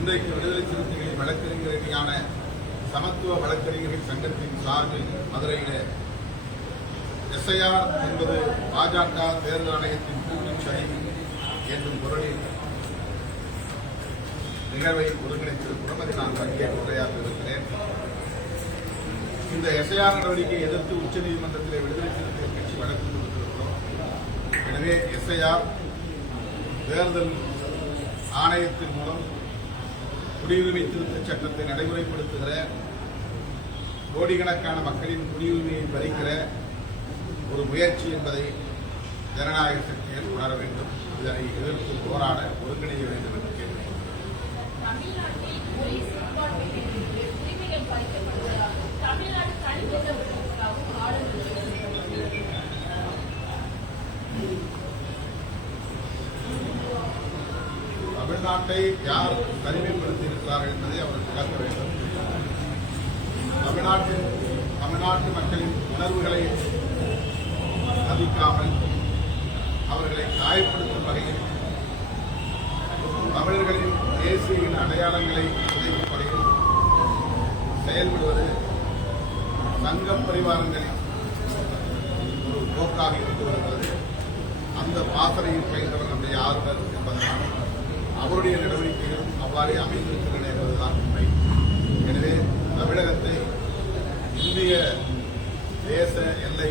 இன்றைக்கு விடுதலை சிறுத்தைகளின் வழக்கறிஞரணியான சமத்துவ வழக்கறிஞர்கள் சங்கத்தின் சார்பில் மதுரையில எஸ்ஐஆர் என்பது பாஜக தேர்தல் ஆணையத்தின் கூட்டு சதி என்னும் குரலில் நிகழ்வை ஒருங்கிணைத்திருக்கிறோம் அதை நான் அங்கே உரையாற்ற இருக்கிறேன். இந்த எஸ்ஐஆர் நடவடிக்கையை எதிர்த்து உச்சநீதிமன்றத்தில் விடுதலை சிறுத்தைகள் கட்சி வழக்கு கொடுத்திருக்கிறோம் எனவே எஸ்ஐஆர் தேர்தல் ஆணையத்தின் மூலம் குடியுரிமை திருத்தச் சட்டத்தை நடைமுறைப்படுத்துகிற கோடிக்கணக்கான மக்களின் குடியுரிமையை பறிக்கிற ஒரு முயற்சி என்பதை ஜனநாயக சக்திகள் உணர வேண்டும். இதனை எதிர்த்து போராட ஒருங்கிணைய வேண்டும் என்று கேட்டுக்கொள்கிறேன். தமிழ்நாட்டை யார் தனிமைப்படுத்தி இருக்கிறார்கள் என்பதை அவர்கள் விளக்க வேண்டும். தமிழ்நாட்டின் தமிழ்நாட்டு மக்களின் உணர்வுகளை மதிக்காமல் அவர்களை காயப்படுத்தும் வகையில் தமிழர்களின் தேசிய அடையாளங்களை உதைக்கும் வகையில் செயல்படுவது சங்க பரிவாரங்களின் ஒரு போக்காக இருந்து வருகிறது. அந்த பாசறையில் பயின்றவர் நம்முடைய ஆளுநர் என்பதனால் அவருடைய நடவடிக்கைகளும் அவ்வாறே அமைந்திருக்கின்றன என்பதுதான் உண்மை. எனவே தமிழகத்தை இந்திய தேச எல்லை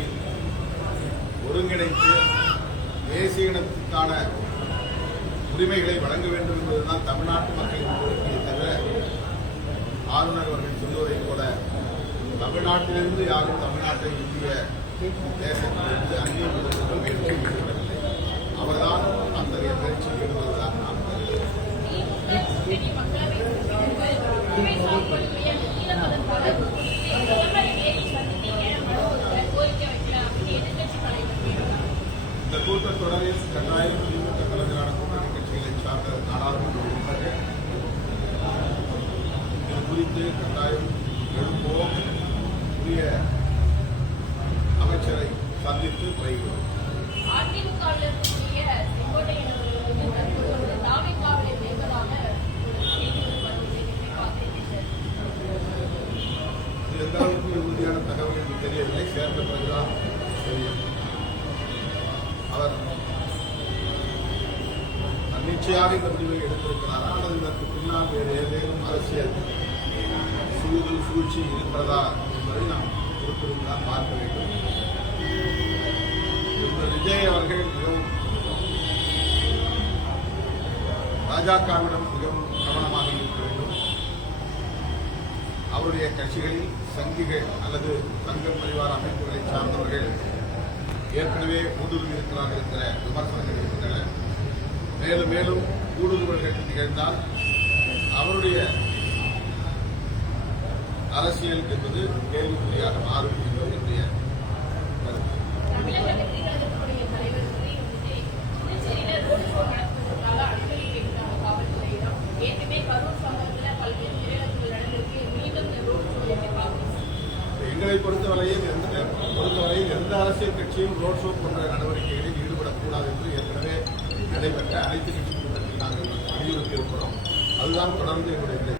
ஒருங்கிணைத்து தேசிய இனத்துக்கான உரிமைகளை வழங்க வேண்டும் என்பதுதான் தமிழ்நாட்டு மக்களின் கோரிக்கையை தவிர ஆளுநர் அவர்கள் சொல்வதைப் போல தமிழ்நாட்டிலிருந்து யாரும் தமிழ்நாட்டை இந்திய தேசத்திலிருந்து அந்நியப்படுத்த இந்த கூட்டத்தொடரில் கட்டாயம் திமுக தலைமையிலான கூட்டணி கட்சிகளை சார்ந்த நாடாளுமன்ற உறுப்பினர்கள் இது குறித்து கட்டாயம் எழுப்போம் உரிய அமைச்சரை சந்தித்து முறையிடுவோம் அதிமுகவில் தெரியவில்லை பிறகுதான் தெரியும் அவர் தன்னிச்சையாக இந்த முடிவை எடுத்திருக்கிறார் ஆனால் இதற்கு பின்னால் வேறு ஏதேனும் அரசியல் சூது சூழ்ச்சி இருக்கிறதா என்பதை நாம் பொறுத்திருந்தால் பார்க்க வேண்டும் விஜய் அவர்கள் மிகவும் பாஜகவிடம் மிகவும் கவனமாக இருக்க வேண்டும் அவருடைய கட்சிகளில் சங்கிகள் அல்லது சங்க பரிவார அமைப்புகள் சார்ந்தவர்கள் ஏற்கனவே ஊடுருவி இருக்கிறார்கள் இருக்கிற விமர்சனங்கள் இருக்கின்றன. மேலும் மேலும் ஊடுருவல்கள் நிகழ்ந்தால் அவருடைய அரசியல் என்பது கேள்விக்குறியாக மாறும் என்பது என்னுடைய கருத்து. எங்களை பொறுத்தவரையில் எந்த பொறுத்தவரையில் எந்த அரசியல் கட்சியும் ரோட் ஷோ போன்ற நடவடிக்கைகளில் ஈடுபடக்கூடாது என்று ஏற்கனவே நடைபெற்ற அனைத்து கட்சி கூட்டத்தில் நாங்கள் வலியுறுத்தி இருக்கிறோம் அதுதான் தொடர்ந்து எங்களுடைய